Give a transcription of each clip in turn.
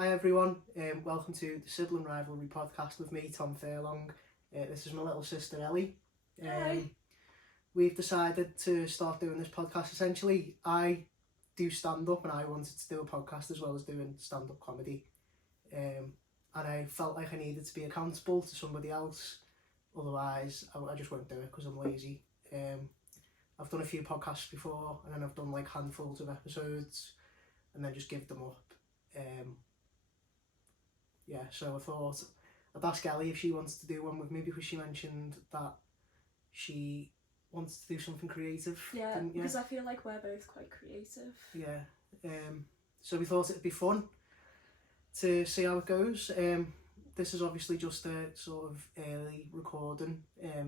Hi everyone, welcome to the Sibling Rivalry Podcast with me, Tom Furlong. This is my little sister Ellie. Hi. We've decided to start doing this podcast. Essentially, I do stand-up and I wanted to do a podcast as well as doing stand-up comedy. And I felt like I needed to be accountable to somebody else, otherwise I just won't do it because I'm lazy. I've done a few podcasts before and then I've done like handfuls of episodes and then just give them up. So I thought I'd ask Ellie if she wants to do one with me because she mentioned that she wants to do something creative. Yeah, because I feel like we're both quite creative. Yeah. So we thought it'd be fun to see how it goes. This is obviously just a sort of early recording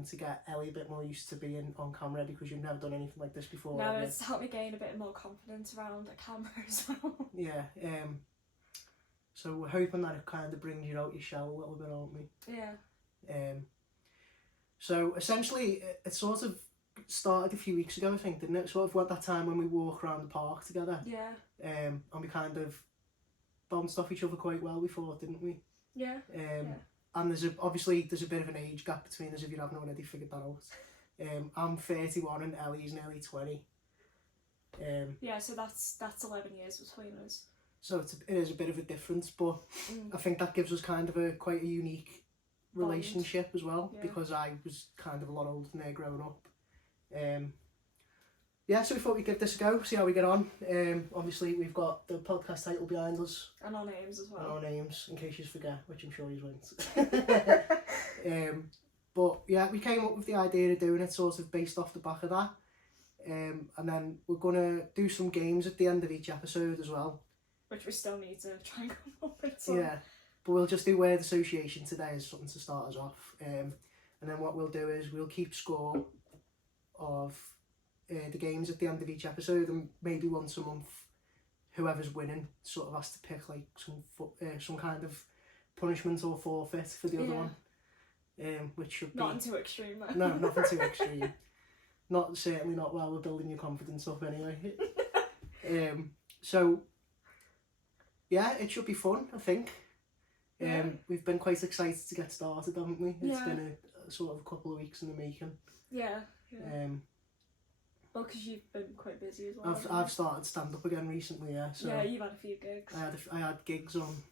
to get Ellie a bit more used to being on camera because you've never done anything like this before. No, it's helped me gain a bit more confidence around a camera as well. Yeah. So we're hoping that it kind of brings you out your shell a little bit, aren't we? Yeah. So essentially, it sort of started a few weeks ago, I think, didn't it? Sort of went that time when we walk around the park together. Yeah. And we kind of bounced off each other quite well before, didn't we? Yeah. And there's a bit of an age gap between us if you haven't already figured that out. I'm 31 and Ellie's nearly 20. Yeah, so that's 11 years between us. So it is a bit of a difference, but I think that gives us kind of quite a unique relationship as well, because I was kind of a lot older than her growing up. So we thought we'd give this a go, see how we get on. Obviously we've got the podcast title behind us. And our names as well. And our names, in case you forget, which I'm sure you won't. But yeah, we came up with the idea of doing it sort of based off the back of that. And then we're going to do some games at the end of each episode as well. Which we still need to try and come up with some. Yeah, but we'll just do word association today as something to start us off. And then what we'll do is we'll keep score of the games at the end of each episode, and maybe once a month, whoever's winning sort of has to pick like some kind of punishment or forfeit for the other one. Which should be... Nothing too extreme though. No, nothing too extreme. Certainly not while we're building your confidence up anyway. So... yeah, it should be fun, I think. We've been quite excited to get started, haven't we? It's been a sort of couple of weeks in the making. Yeah. Well, because you've been quite busy as well. I've started stand-up again recently, yeah. So yeah, you've had a few gigs. I had gigs on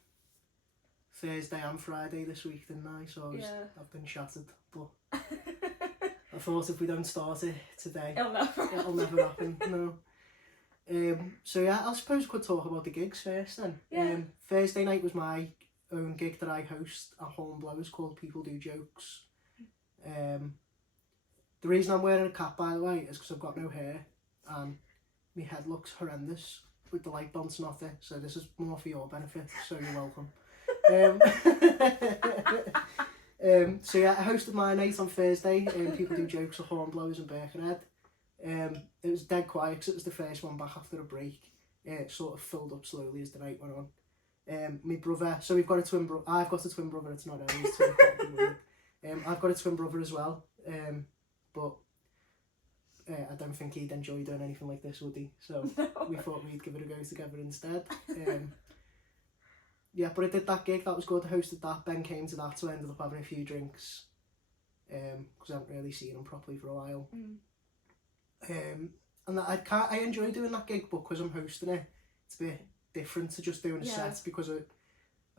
Thursday and Friday this week, didn't I? So I've been shattered. But I thought if we don't start it today, it'll never happen. No. So yeah, I suppose we could talk about the gigs first then. Yeah. Thursday night was my own gig that I host at Hornblowers called People Do Jokes. The reason I'm wearing a cap, by the way, is because I've got no hair and my head looks horrendous with the light bouncing off it, so this is more for your benefit, so you're welcome. So yeah, I hosted my night on Thursday, People Do Jokes at Hornblowers in Birkenhead. It was dead quiet because it was the first one back after a break. It sort of filled up slowly as the night went on. My brother, so we've got a twin brother. I've got a twin brother. It's not Ellie's twin brother. I've got a twin brother as well. But I don't think he'd enjoy doing anything like this, would he? So we thought we'd give it a go together instead. But I did that gig. That was good. I hosted that. Ben came to that, so I ended up having a few drinks. Because I haven't really seen him properly for a while. And I enjoy doing that gig, but because I'm hosting it, it's a bit different to just doing a set because I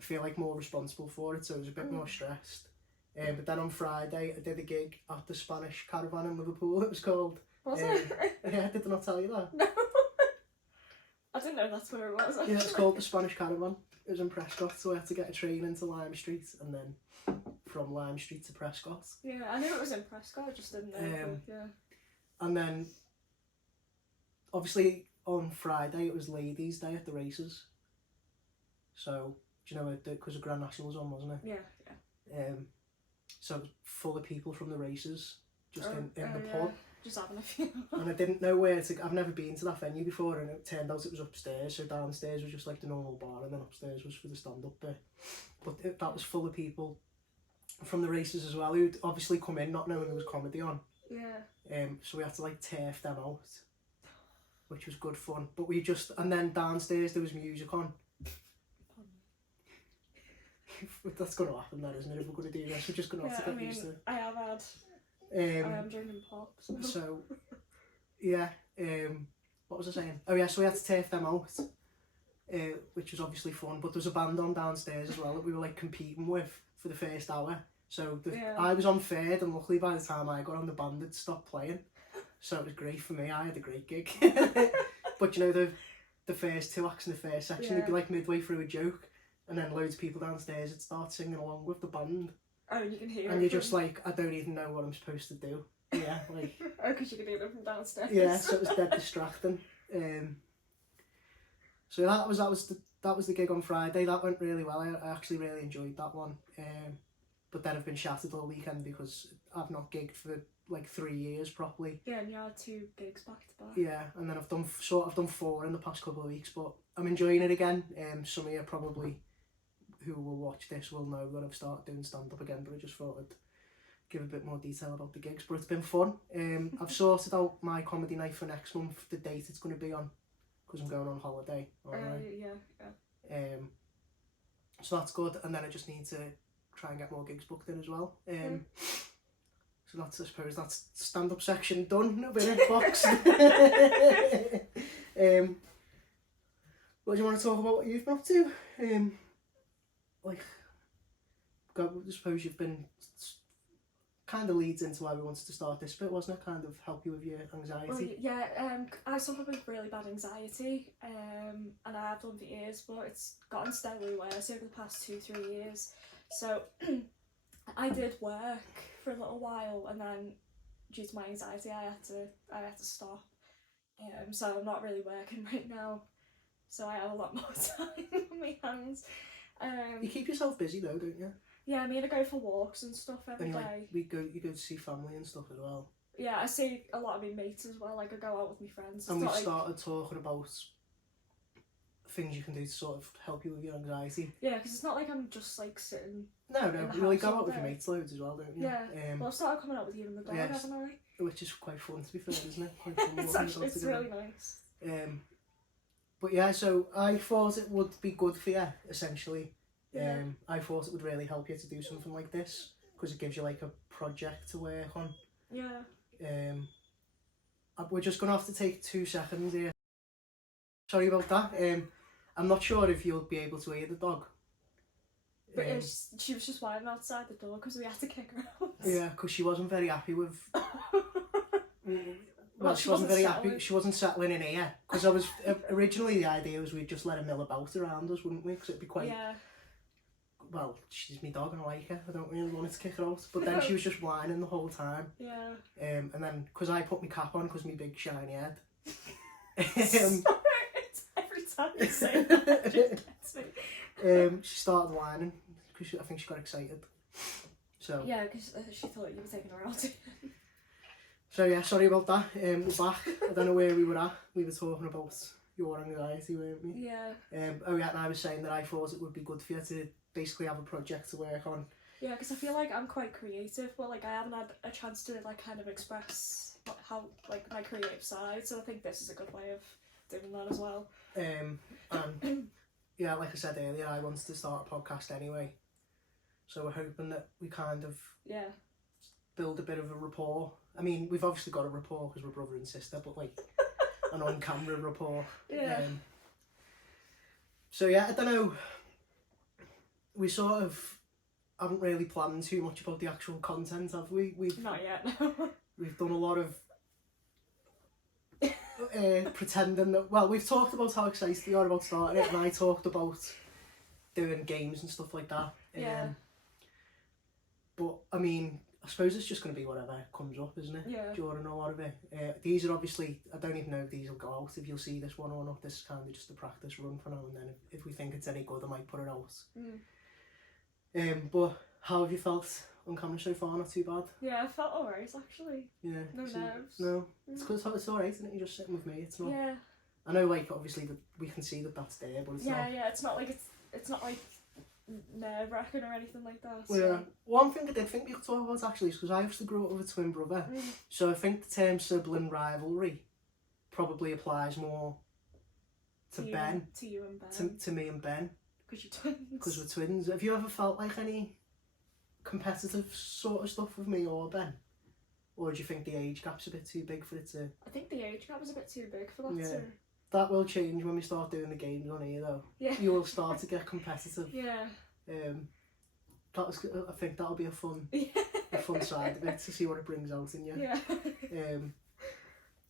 feel like more responsible for it, so I was a bit more stressed. But then on Friday I did a gig at the Spanish Caravan in Liverpool, it was called. Was it? Yeah, did I not tell you that? No. I didn't know that's where it was actually. Yeah, it's called the Spanish Caravan. It was in Prescott, so I had to get a train into Lime Street and then from Lime Street to Prescott. Yeah, I knew it was in Prescott, I just didn't know. And then, obviously, on Friday it was Ladies' Day at the races. So, do you know, because the Grand National was on, wasn't it? Yeah. So it was full of people from the races, just in the pub. Just having a few. And I didn't know where to. I've never been to that venue before, and it turned out it was upstairs. So downstairs was just like the normal bar, and then upstairs was for the stand-up bit. But that was full of people from the races as well, who'd obviously come in not knowing there was comedy on. Yeah. So we had to like turf them out, which was good fun. But and then downstairs there was music on. that's going to happen then, isn't it? If we're going to do this, we're just going to have to get used to it. I have had. I am drinking pop. So, yeah. What was I saying? Oh yeah, so we had to take them out, which was obviously fun. But there was a band on downstairs as well that we were like competing with for the first hour. So I was on third, and luckily by the time I got on, the band had stopped playing. So it was great for me. I had a great gig. But you know, the first two acts in the first section, it'd be like midway through a joke, and then loads of people downstairs would start singing along with the band. Oh, you can hear. And you're just like, I don't even know what I'm supposed to do. Yeah, like. Oh, because you can hear them from downstairs. Yeah, so it was dead distracting. So that was the gig on Friday. That went really well. I actually really enjoyed that one. But then I've been shattered all weekend because I've not gigged for like 3 years properly. Yeah, and you had 2 gigs back to back. Yeah, and then I've done 4 in the past couple of weeks, but I'm enjoying it again. Some of you probably who will watch this will know that I've started doing stand up again, but I just thought I'd give a bit more detail about the gigs. But it's been fun. I've sorted out my comedy night for next month, the date it's going to be on, because I'm going on holiday. Yeah. So that's good, and then I just need to try and get more gigs booked in as well. So that's, I suppose, that's stand-up section done. A bit of box. What do you want to talk about? What you've been up to? I suppose you've been. Kind of leads into why we wanted to start this bit, wasn't it? Kind of help you with your anxiety. Well, yeah, I suffer with really bad anxiety, and I have done for years, but it's gotten steadily worse over the past 2-3 years. So I did work for a little while, and then due to my anxiety, I had to stop. So I'm not really working right now. So I have a lot more time on my hands. You keep yourself busy though, don't you? Yeah, I mean, I go for walks and stuff every day. You go to see family and stuff as well. Yeah, I see a lot of my mates as well. Like, I go out with my friends. And we've started talking about things you can do to sort of help you with your anxiety. Yeah, because it's not like I'm just like sitting. No, you like go out with your mates loads as well, don't you? Yeah. Well, I've started coming out with you and the dog, haven't I? Which is quite fun, to be fair, isn't it? Quite fun. It's really nice. But yeah, so I thought it would be good for you, essentially. Yeah. I thought it would really help you to do something like this, because it gives you like a project to work on. Yeah. We're just going to have to take 2 seconds here. Sorry about that. I'm not sure if you'll be able to hear the dog. But she was just whining outside the door because we had to kick her out. Yeah, because she wasn't very happy with... Well, she wasn't very happy. She wasn't settling in here. Because I was originally the idea was we'd just let her mill about around us, wouldn't we? Because it'd be quite... Yeah. Well, she's my dog and I like her. I don't really want to kick her out. But then she was just whining the whole time. Yeah. And then, because I put my cap on because my big shiny head. Sorry, every time you say that, it just gets me. She started whining because I think she got excited. So yeah, because she thought you were taking her out. So yeah, sorry about that. We're back. I don't know where we were at. We were talking about your anxiety, weren't we? Yeah. Oh yeah, and I was saying that I thought it would be good for you to basically have a project to work on. Yeah, because I feel like I'm quite creative, but like I haven't had a chance to like kind of express how like my creative side. So I think this is a good way of doing that as well. And yeah, like I said earlier, I wanted to start a podcast anyway. So we're hoping that we kind of build a bit of a rapport. I mean, we've obviously got a rapport because we're brother and sister, but like an on-camera rapport. Yeah. So yeah, I don't know. We sort of haven't really planned too much about the actual content, have we? We've not yet. We've done a lot of pretending that. Well, we've talked about how excited we are about starting it, and I talked about doing games and stuff like that. Yeah. But I mean, I suppose it's just going to be whatever comes up, isn't it? Yeah. During a lot of it. These are obviously, I don't even know if these will go out, if you'll see this one or not. This is kind of just a practice run for now and then. If we think it's any good, I might put it out. But how have you felt on camera so far? Not too bad? Yeah, I felt alright actually. Yeah. No nerves. No. It's because it's alright, isn't it? You're just sitting with me. It's not. Yeah. I know, like, obviously that we can see that that's there, but it's not. Yeah, it's not like it's not like nerve-wracking or anything like that. So. Yeah. One thing I did think we could talk about actually is because I obviously grew up with a twin brother, so I think the term sibling rivalry probably applies more to Ben. To you and Ben. To me and Ben, Because you're twins. Because we're twins. Have you ever felt like any competitive sort of stuff with me or Ben? Or do you think the age gap's a bit too big for it to... I think the age gap is a bit too big for that to... That will change when we start doing the games on here though. Yeah. You will start to get competitive. Yeah. I think that'll be a fun side of it, to see what it brings out in you. Yeah.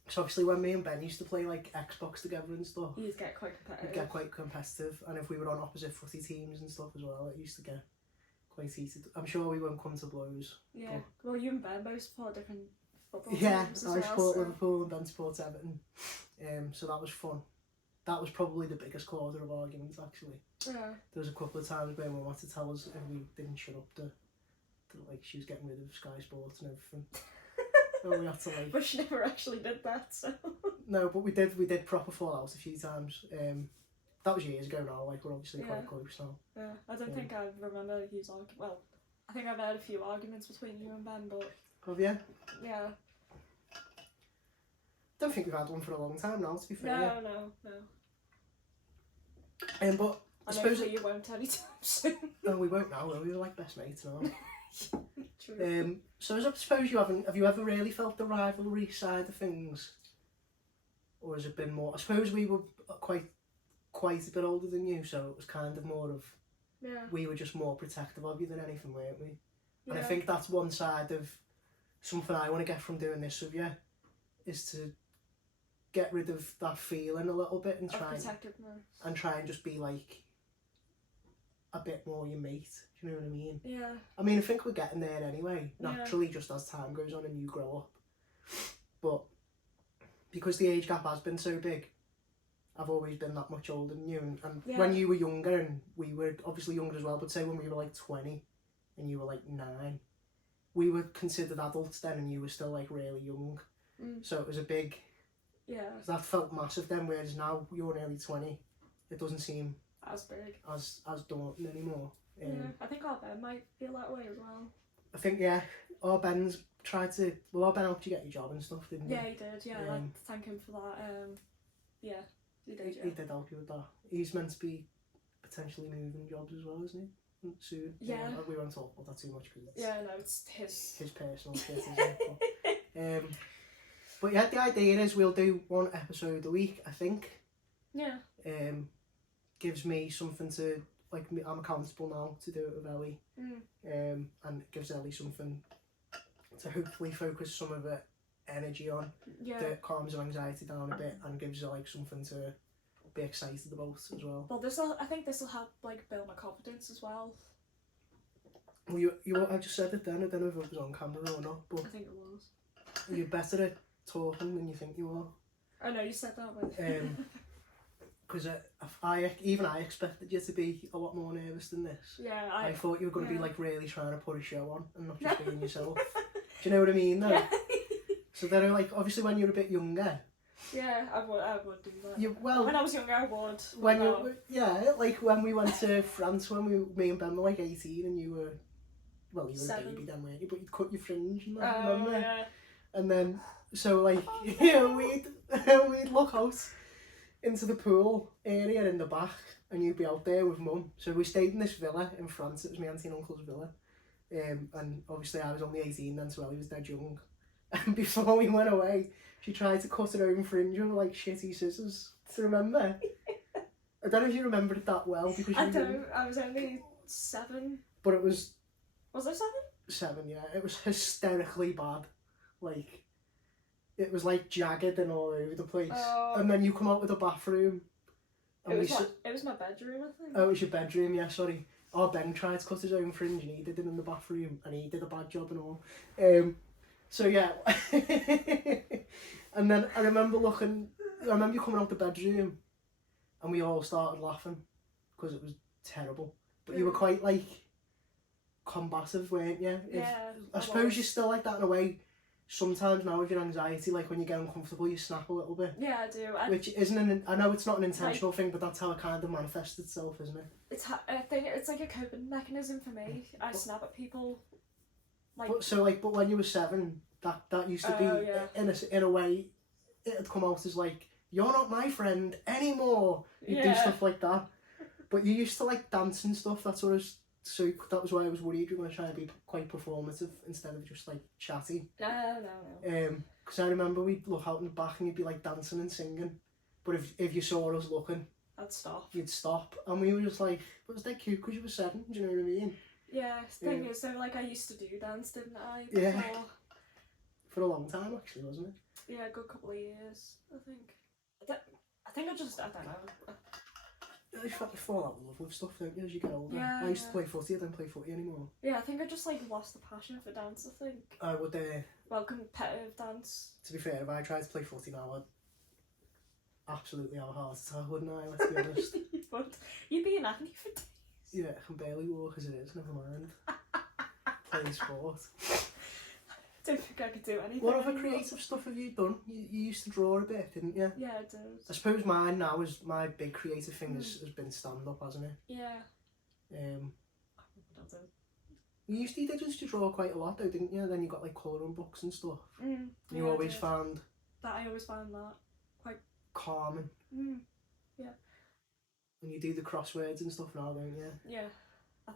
So obviously when me and Ben used to play like Xbox together and stuff, You'd get quite competitive. we'd get quite competitive, and if we were on opposite footy teams and stuff as well, it used to get quite heated. I'm sure we won't come to blows. Yeah. Well, you and Ben both support different football Yeah, teams as I well. support Liverpool and Ben supports Everton. So that was fun. That was probably the biggest cause of arguments actually. Yeah. There was a couple of times where Mum had to tell us if we didn't shut up like she was getting rid of Sky Sports and everything. And we had to like... But she never actually did that, so... No, but we did proper fall out a few times. That was years ago now, like we're obviously quite close now. Yeah, I don't think I remember his argument. Well, I think I've had a few arguments between you and Ben, but... Have you? Yeah. Don't think we've had one for a long time now, to be fair. No. But I suppose... hopefully you won't anytime soon. No, we won't now, we were like best mates now. True. So I suppose have you ever really felt the rivalry side of things? Or has it been more... I suppose we were quite a bit older than you, so it was kind of more of... Yeah. We were just more protective of you than anything, weren't we? Yeah. And I think that's one side of something I want to get from doing this with you, is to get rid of that feeling a little bit and try and just be like a bit more your mate. Do you know what I mean? Yeah. I mean, I think we're getting there anyway, naturally, just as time goes on and you grow up. But because the age gap has been so big, I've always been that much older than you. And when you were younger, and we were obviously younger as well, but say when we were like 20 and you were like 9, we were considered adults then and you were still like really young. So it was a big... Yeah. That felt massive then, whereas now you're nearly 20. It doesn't seem as big. As daunting anymore. Yeah, I think our Ben might feel that way as well. I think, our Ben's tried to... Well, our Ben helped you get your job and stuff, didn't he? Yeah, he did, yeah. I'd like to thank him for that. Yeah, he did, He did help you with that. He's meant to be potentially moving jobs as well, isn't he? Soon. Yeah. We won't talk about that too much because it's his personal shit, isn't it? But yeah, the idea is we'll do one episode a week, I think. Yeah. Gives me something to... Like, I'm accountable now to do it with Ellie. And it gives Ellie something to hopefully focus some of her energy on. Yeah. That calms her anxiety down a bit and gives her like something to be excited about as well. Well, I think this will help like build my confidence as well. Well, I just said it then. I don't know if it was on camera or not, but I think it was. You're better at talking than you think you are. I know you said that, but because I expected you to be a lot more nervous than this. Yeah, I thought you were going to be like really trying to put a show on and not just being yourself. Do you know what I mean? Though. Yeah. So then, like, obviously, when you're a bit younger. Yeah, I would do that. When I was younger, I would. Like when we went to France, me and Ben were like 18, and you were, you were 7. A baby then, weren't you? But you'd cut your fringe and that. Remember? Yeah. And then, so like, we'd look out into the pool area in the back, and you'd be out there with Mum. So we stayed in this villa in France. It was my auntie and uncle's villa, and obviously I was only 18 then, so Ellie was dead young. And before we went away, she tried to cut her own fringe with like shitty scissors. Do you remember? I don't know if you remember it that well because I don't. I was only 7. But it was. Was I 7? 7, yeah. It was hysterically bad. Like, it was like jagged and all over the place. And then you come out with a bathroom. And it was my bedroom, I think. Oh, it was your bedroom, yeah, sorry. Our Ben tried to cut his own fringe and he did it in the bathroom and he did a bad job and all. So yeah. And then I remember you coming out the bedroom and we all started laughing because it was terrible. But you were quite like combative, weren't you? I suppose you're still like that in a way. Sometimes now with your anxiety, like when you get uncomfortable, you snap a little bit. Yeah, I do. Which isn't I know it's not an intentional thing, but that's how it kind of manifests itself, isn't it? I think it's like a coping mechanism for me. I snap at people. Like. But when you were 7, that used to be in a way, it'd come out as like, you're not my friend anymore. You'd do stuff like that. But you used to like dance and stuff. That's what I was. So that was why I was worried you were going to try and be quite performative instead of just like chatty. No. Because I remember we'd look out in the back and you'd be like dancing and singing. But if you saw us looking, I'd stop. You'd stop. And we were just like, it was that cute because you were 7, do you know what I mean? Yeah, the thing is, so like I used to do dance, didn't I? Yeah. Before. For a long time actually, wasn't it? Yeah, a good couple of years, I think. I don't know. You fall out of love with stuff, don't you, as you get older? Yeah, I used to play footy, I don't play footy anymore. Yeah, I think I just like lost the passion for dance, I think. I would, well, competitive dance. to be fair, if I tried to play footy now, I'd absolutely have a heart attack, wouldn't I? Let's be honest. But you'd be an athlete for days. Yeah, I can barely walk as it is, never mind. Playing sport. I don't think I could do anything. What other anymore. creative stuff have you done? You used to draw a bit, didn't you? Yeah, I did. I suppose mine now is my big creative thing has been stand-up, hasn't it? Yeah. You did used to draw quite a lot though, didn't you? Then you got like colouring books and stuff. You I always did. found I always found that quite calming. Yeah. And you do the crosswords and stuff now, don't you? Yeah. I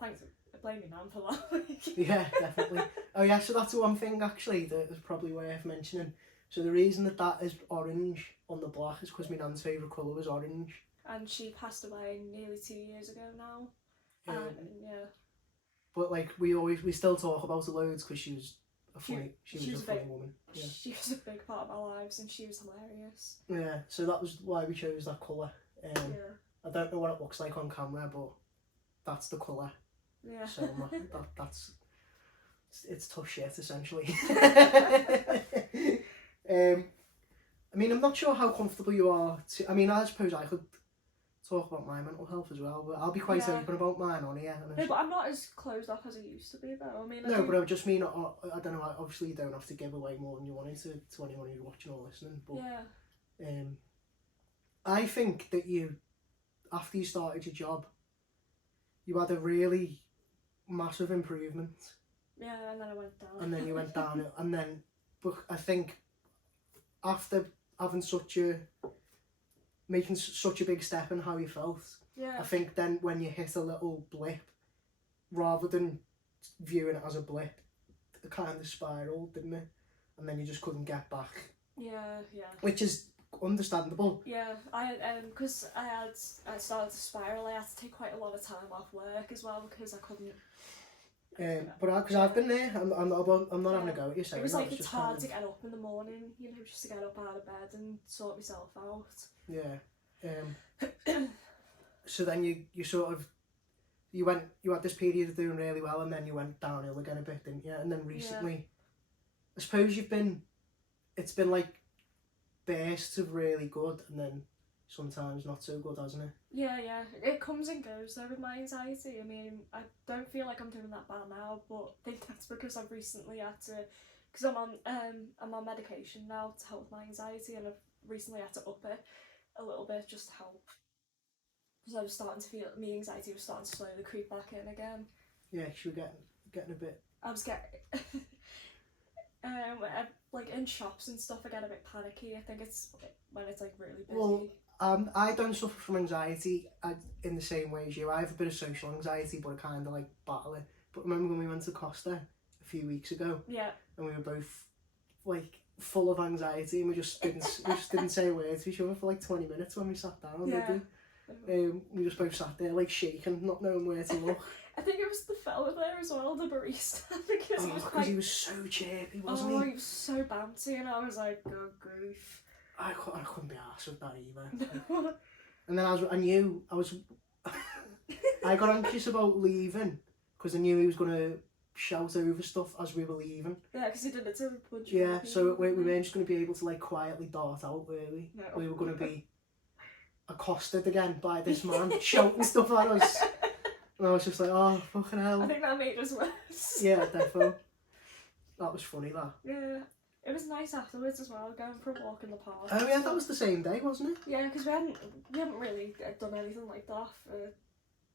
blame your nan for that. Yeah, definitely. Oh yeah, so that's one thing actually that is probably worth mentioning. So the reason that is orange on the black is because my nan's favourite colour was orange. And she passed away nearly 2 years ago now. Yeah. Yeah. But like we still talk about it loads because she was a funny woman. Yeah. She was a big part of our lives and she was hilarious. Yeah, so that was why we chose that colour. Yeah. I don't know what it looks like on camera, but that's the colour. Yeah. So it's tough shit essentially. I mean, I'm not sure how comfortable you are. I suppose I could talk about my mental health as well, but I'll be quite open about mine on here. No, but I'm not as closed off as I used to be though. I mean, but I just mean I don't know. Obviously, you don't have to give away more than you wanted to anyone who's watching or listening. But yeah. I think that after you started your job, you had a really massive improvement. Yeah, and then I went down. And then you went down, but I think after making such a big step in how you felt, yeah. I think then when you hit a little blip, rather than viewing it as a blip, it kind of spiraled, didn't it? And then you just couldn't get back. Yeah. Which is understandable. Yeah, because I started to spiral. I had to take quite a lot of time off work as well because I couldn't. But because I've been there, I'm not having a go at you. It was like it's hard to get up in the morning, just to get up out of bed and sort myself out. Yeah. So then you sort of you had this period of doing really well, and then you went downhill again a bit, didn't you? And then recently, I suppose it's been like bursts of really good, and then sometimes not so good, hasn't it? Yeah. It comes and goes though with my anxiety. I mean, I don't feel like I'm doing that bad now, but I think that's because I've recently had to, because I'm on medication now to help with my anxiety, and I've recently had to up it a little bit just to help. Because I was starting to feel, my anxiety was starting to slowly creep back in again. Yeah, you were getting a bit. I was getting, like in shops and stuff, I get a bit panicky. I think it's when it's like really busy. Well, I don't suffer from anxiety in the same way as you. I have a bit of social anxiety, but I kind of like battle it. But remember when we went to Costa a few weeks ago? Yeah. And we were both like full of anxiety, and we just didn't say a word to each other for like 20 minutes when we sat down. Yeah. Did we? We just both sat there like shaking, not knowing where to look. I think it was the fella there as well, the barista, because he was so chirpy, wasn't he? Oh, he was so bouncy, and I was like, oh grief. I couldn't be arsed with that either. And then I got anxious about leaving because I knew he was going to shout over stuff as we were leaving. Yeah, because he did it to a bunch of Yeah, people, so we weren't just going to be able to like quietly dart out, were we? No. We were going to be accosted again by this man shouting stuff at us. And I was just like, oh, fucking hell. I think that made us worse. Yeah, definitely. That was funny, that. Yeah. It was nice afterwards as well, going for a walk in the park. Oh yeah, that was the same day, wasn't it? Yeah, because we hadn't really done anything like that for...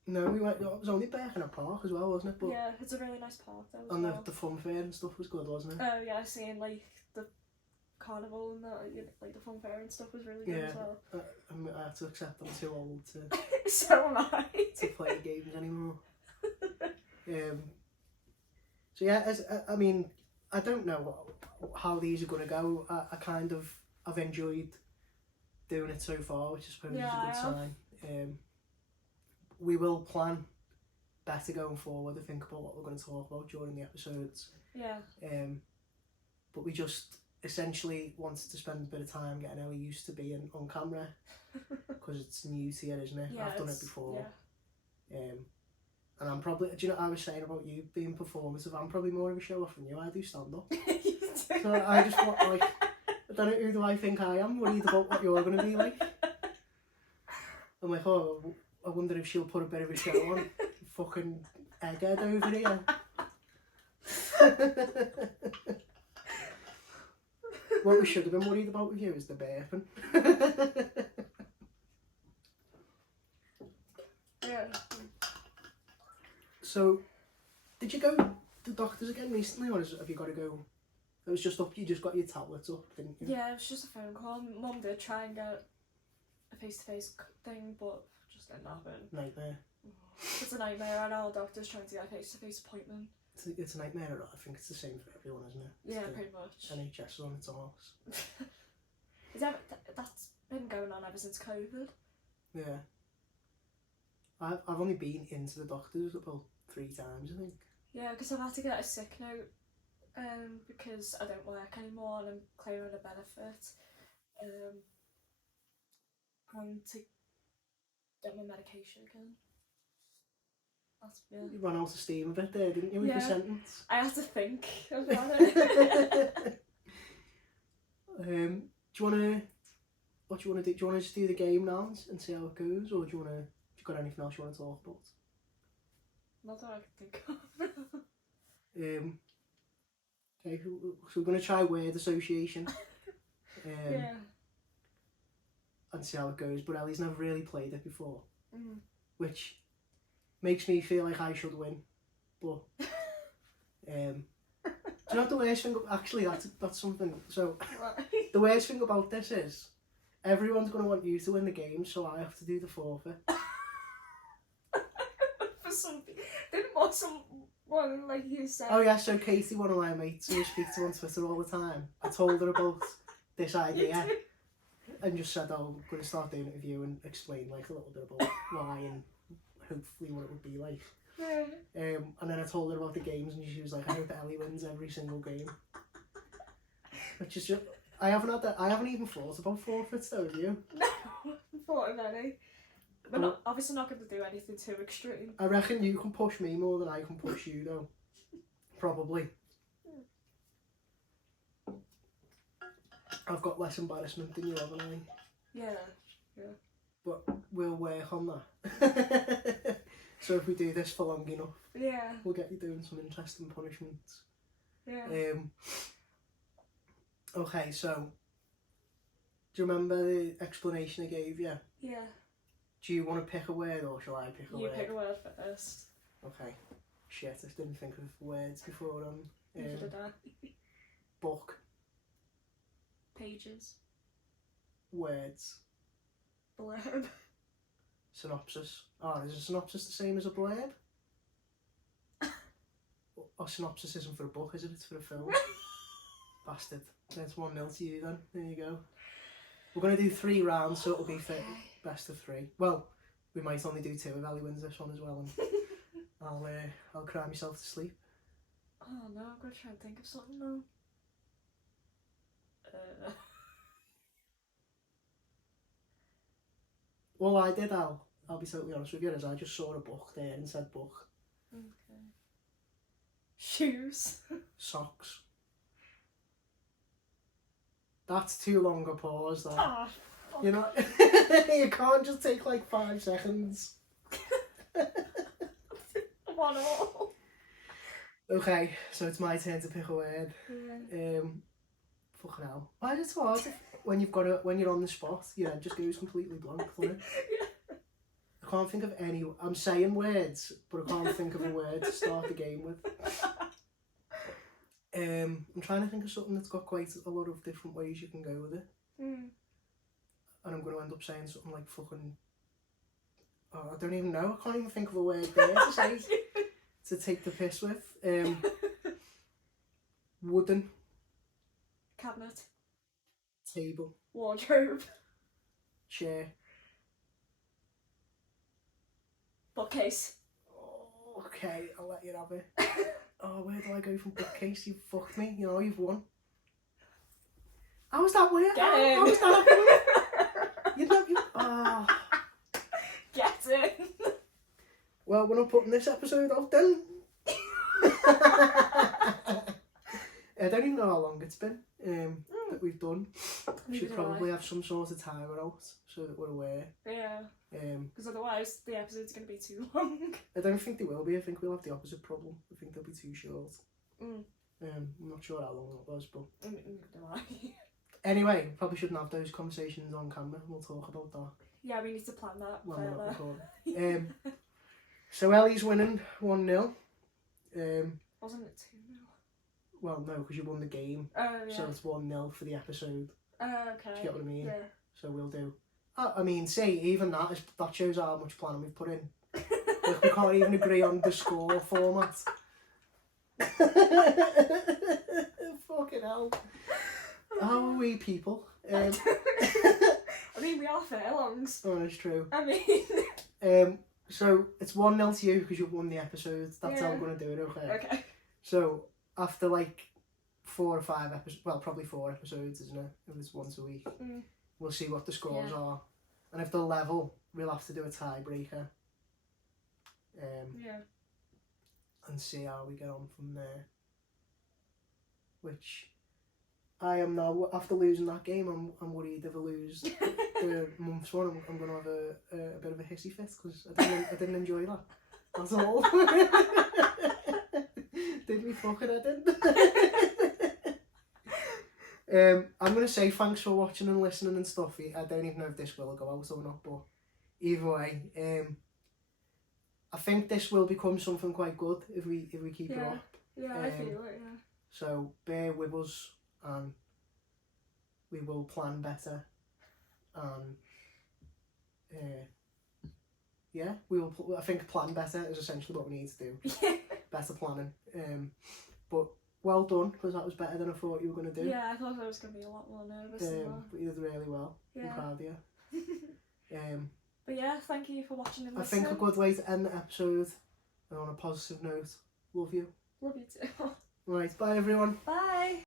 No, it was only Birkenhead Park as well, wasn't it? But yeah, it's a really nice park though as and well. the fun fair and stuff was good, wasn't it? Oh yeah, seeing like the carnival and like the fun fair and stuff was really good as well. I had to accept I'm too old to... So am I, to play games anymore. So yeah, I mean, I don't know how these are going to go. I've enjoyed doing it so far, which I suppose is a good sign. We will plan better going forward. I think about what we're going to talk about during the episodes. Yeah. But we just essentially wanted to spend a bit of time getting Ellie used to being on camera because it's new to you, isn't it? Yeah, I've done it before. Yeah. And I'm probably, do you know, I was saying about you being performative, I'm probably more of a show off than you. I do stand up. So I just want, like, I don't know, who do I think I am? Worried about what you're going to be like. I'm like, oh, I wonder if she'll put a bit of a show on. Fucking egghead over here. What we should have been worried about with you is the burping. Yeah. So, did you go to the doctors again recently, or have you got to go? It was just up. You just got your tablets up, didn't you? Yeah, it was just a phone call. Mum did try and get a face-to-face thing, but just didn't happen. Nightmare. It's a nightmare. I know all doctors trying to get a face-to-face appointment. It's a nightmare. I think it's the same for everyone, isn't it? Yeah, pretty much. NHS is on its arse. That's been going on ever since COVID. Yeah. I've only been into the doctors about 3 times, I think. Yeah, because I've had to get a sick note because I don't work anymore and I'm claiming a benefit. And to get my medication again. You ran out of steam a bit there, didn't you, with your sentence? I had to think about it. What do you want to do? Do you want to just do the game now and see how it goes, or do you got anything else you want to talk about? Not that I can think of. Okay, so we're going to try word association. Yeah. And see how it goes, but Ellie's never really played it before, which makes me feel like I should win. But do you know what the worst thing? Actually, that's something. So the worst thing about this is everyone's going to want you to win the game, so I have to do the forfeit. For something, didn't want someone like you said. Oh yeah, so Katie, one of my mates who I speak to on Twitter all the time, I told her about this idea. And just said, oh, I'm going to start doing it with you and explain like a little bit about why and hopefully what it would be like. And then I told her about the games and she was like, I hope Ellie wins every single game. Which is just, I haven't even thought about forfeits though, have you? No, I haven't thought of any. We're obviously not going to do anything too extreme. I reckon you can push me more than I can push you though. Probably. I've got less embarrassment than you, haven't I? Yeah. But we'll work on that. So if we do this for long enough, we'll get you doing some interesting punishments. Yeah. Okay, so do you remember the explanation I gave you? Yeah. Do you want to pick a word or shall I pick a word? You pick a word first. Okay. Shit, I didn't think of words before. Neither did I. Book. Pages. Words. Blurb. Synopsis. Oh, is a synopsis the same as a blurb? Or synopsis isn't for a book, is it? It's for a film. Bastard. That's 1-0 to you then. There you go. We're going to do 3 rounds, so it'll be best of 3. Well, we might only do 2 if Ellie wins this one as well, and I'll cry myself to sleep. Oh no, I'm going to try and think of something now. Well, I did, I'll be totally honest with you, as I just saw a book there and said book. Okay. Shoes. Socks. That's too long a pause, though. Oh, you know, you can't just take like 5 seconds. 1-1. Okay, so it's my turn to pick a word. Yeah. Fucking hell. Why is it so hard when you're on the spot, your head just goes completely blank, doesn't it? I can't think of any. I'm saying words, but I can't think of a word to start the game with. I'm trying to think of something that's got quite a lot of different ways you can go with it. And I'm going to end up saying something like fucking Oh, I don't even know. I can't even think of a word there to say to take the piss with. Wooden. Cabinet. Table. Wardrobe. Chair. Bookcase. Oh, okay, I'll let you have it. Oh, where do I go from bookcase? You fucked me. You know, you've won. How was that weird? How was that? Oh. Get in. Well, we're not putting this episode out then. I don't even know how long it's been that we've done. We should probably have some sort of timer out so that we're aware. Yeah. Because otherwise the episode's going to be too long. I don't think they will be. I think we'll have the opposite problem. I think they'll be too short. Mm. I'm not sure how long it was, but... No. Anyway, probably shouldn't have those conversations on camera. We'll talk about that. Yeah, we need to plan that When we're not further. recording. So Ellie's winning 1-0. Wasn't it 2-0? Well, no, because you won the game. Oh, yeah. So it's 1-0 for the episode. Okay. Do you get what I mean? Yeah. So we'll do... I mean, see, even that shows how much planning we've put in. Like, we can't even agree on the score format. Fucking hell. How are we people? I mean, we are furlongs. Oh, it's true. I mean... So it's 1-0 to you because you've won the episode. That's how Yeah. we're going to do it, okay? Okay. So after like 4 or 5 episodes, well, probably 4 episodes, isn't it? If it's once a week, we'll see what the scores are. And if they're level, we'll have to do a tiebreaker. Yeah. And see how we get on from there. Which I am now, after losing that game, I'm worried if I lose the month's one, I'm going to have a bit of a hissy fit because I didn't enjoy that. That's all. Did we fucking I didn't. I'm going to say thanks for watching and listening and stuff. I don't even know if this will go out or not, but either way, I think this will become something quite good if we keep it up. Yeah, I feel it, yeah. So bear with us and we will plan better and yeah, we will. I think plan better is essentially what we need to do. Better planning. But well done, because that was better than I thought you were going to do. Yeah, I thought I was going to be a lot more nervous than that. But you did really well. Yeah. I'm proud of you. But yeah, thank you for watching and I listening. think a good way to end the episode on a positive note. Love you. Love you too. Right, bye everyone. Bye.